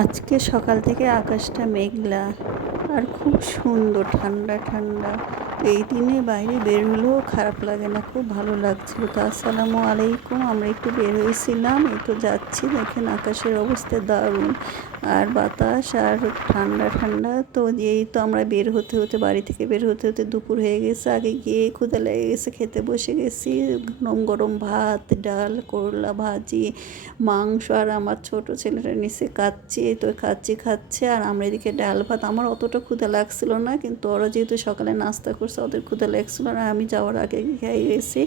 আজকে সকাল থেকে আকাশটা মেঘলা আর খুব সুন্দর ঠান্ডা ঠান্ডা। তো এই দিনে বাইরে বের হলেও খারাপ লাগে না, খুব ভালো লাগছিল। তো আসসালামু আলাইকুম, আমরা একটু বের হয়েছিলাম, এই তো যাচ্ছি। দেখেন আকাশের অবস্থা দারুণ, আর বাতাস আর ঠান্ডা ঠান্ডা। তো এই তো আমরা বের হতে হতে, বাড়ি থেকে বের হতে হতে দুপুর হয়ে গেছে। আগে গিয়ে ক্ষুধা লেগে গেছে, খেতে বসে গেছি। গরম গরম ভাত, ডাল, করলা ভাজি, মাংস। আর আমার ছোট ছেলেটা নিচে কাচ্চি, তো খাচ্ছে। আর আমরা এদিকে ডাল ভাত। আমার অতটা ক্ষুধা লাগছিল না, কিন্তু ওরা যেহেতু সকালে নাস্তা করছে, ওদের ক্ষুধা লাগছিল না। আমি যাওয়ার আগে খেয়ে গেছি।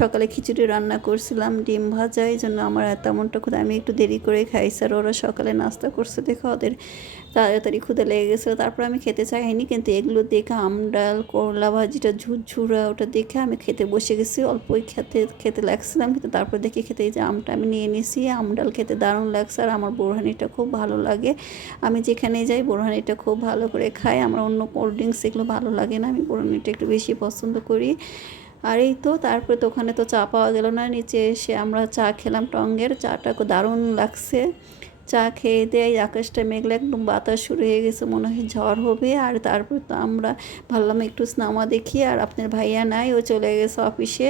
সকালে খিচুড়ি রান্না করছিলাম, ডিম ভাজা, এই জন্য আমার তেমনটা ক্ষুধা, আমি একটু দেরি করে খাইছি। আর ওরা সকালে নাস্তা করছে দেখে ওদের তাড়াতাড়ি ক্ষুধা লেগে গেছিলো। তারপর আমি খেতে চাইনি, কিন্তু এগুলো দেখে আমডাল, করলা ভাজিটা ঝুরঝুরা, ওটা দেখে আমি খেতে বসে গেছি। অল্পই খেতে খেতে লাগছিলাম, কিন্তু তারপর দেখে খেতে, এই যে আমটা আমি নিয়ে নিয়েছি। আমডাল খেতে দারুণ লাগছে। আর আমার বোরহানিটা খুব ভালো লাগে, আমি যেখানে যাই বোরহানিটা খুব ভালো করে খাই। আমার অন্য কোল্ড ড্রিঙ্কস এগুলো ভালো লাগে না, আমি বোরহানিটা একটু বেশি পছন্দ করি। আর এই তো তারপরে তো ওখানে তো চা পাওয়া গেল না, নিচে এসে আমরা চা খেলাম। টঙ্গের চাটা খুব দারুণ লাগছে। চা খেয়ে দেয়, আকাশটা মেঘলা, একদম বাতাস শুরু হয়ে গেছে, মনে হয় ঝড় হবে। আর তারপর তো আমরা ভাবলাম একটু সিনেমা দেখি। আর আপনার ভাইয়া নাই, ও চলে গেছে অফিসে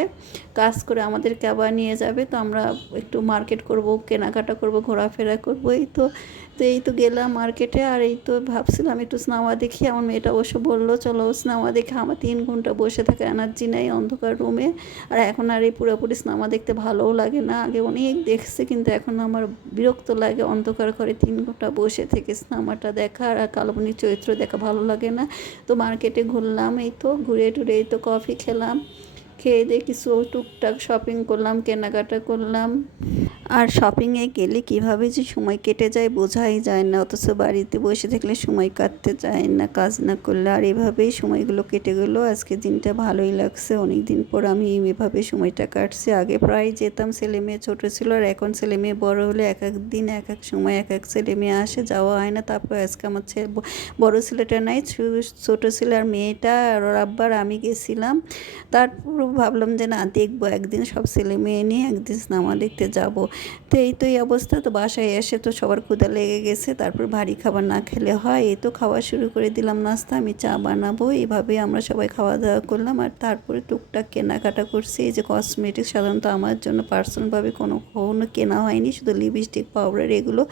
কাজ করে, আমাদেরকে আবার নিয়ে যাবে। তো আমরা একটু মার্কেট করব, কেনাকাটা করব, ঘোরাফেরা করবো। এই তো গেলাম মার্কেটে। আর এই তো ভাবছিলাম একটু সিনেমা দেখি। আমার মেয়েটা অবশ্য বললো চলো সিনেমা দেখে। আমার 3 ঘন্টা বসে থাকা এনার্জি নেই অন্ধকার রুমে। আর এখন আর এই পুরোপুরি সিনেমা দেখতে ভালোও লাগে না। আগে অনেক দেখছে, কিন্তু এখন আমার বিরক্ত লাগে অন্ধকার ঘরে 3 ঘন্টা বসে থেকে সিনেমাটা দেখা। আর কাল্পনিক চরিত্র দেখা ভালো লাগে না। তো মার্কেটে ঘুরলাম, এই তো ঘুরে টুরে, এই তো কফি খেলাম, খেয়ে দিয়ে কিছু টুকটাক শপিং করলাম, কেনাকাটা করলাম। আর শপিংয়ে গেলে কীভাবে যে সময় কেটে যায় বোঝাই যায় না, অথচ বাড়িতে বসে থাকলে সময় কাটতে চায় না কাজ না করলে। আর এভাবেই সময়গুলো কেটে গেলো। আজকে দিনটা ভালোই লাগছে, অনেক দিন পর আমি এভাবে সময়টা কাটছি। আগে প্রায় যেতাম, ছেলে মেয়ে ছোটো ছিল। আর এখন ছেলে মেয়ে বড় হলে এক এক দিন এক এক সময় এক এক ছেলে মেয়ে আসে, যাওয়া হয় না। তারপর আজকে আমার বড় ছেলেটা নাই, ছোটো ছেলে আর মেয়েটা আর ওর আব্বার, আমি গেছিলাম। তারপর ভাবলাম যে না, দেখবো একদিন সব ছেলে মেয়ে নিয়ে একদিন সিনেমা দেখতে যাব। তো এই তো এই অবস্থা। তো বাসায় এসে তো সবার ক্ষুধা লেগে গেছে, তারপর ভারী খাবার না খেলে হয়। এই তো খাওয়া শুরু করে দিলাম, নাস্তা, আমি চা বানাবো। এইভাবে আমরা সবাই খাওয়া দাওয়া করলাম। আর তারপরে টুকটাক কেনাকাটা করছি, এই যে কসমেটিক্স, সাধারণত আমার জন্য পার্সোনালভাবে কখনো কেনা হয়নি, শুধু লিপস্টিক, পাউডার, এগুলো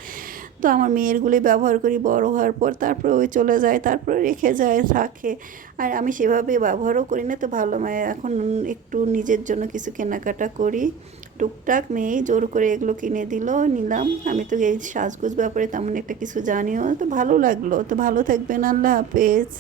তো আমার মেয়েরগুলোই ব্যবহার করি। বড় হওয়ার পর তারপরে ওই চলে যায়, তারপরে রেখে যায়, থাকে। আর আমি সেভাবে ব্যবহারও করি না। তো ভালো মায়ের এখন একটু নিজের জন্য কিছু কেনাকাটা করি টুকটাক। মেয়েই জোর করে এগুলো কিনে দিল, নিলাম। আমি তো এই সাজগোজ ব্যাপারে তেমন একটা কিছু জানিও, তো ভালো লাগলো। তো ভালো থাকবেন, আল্লাহ হাফেজ।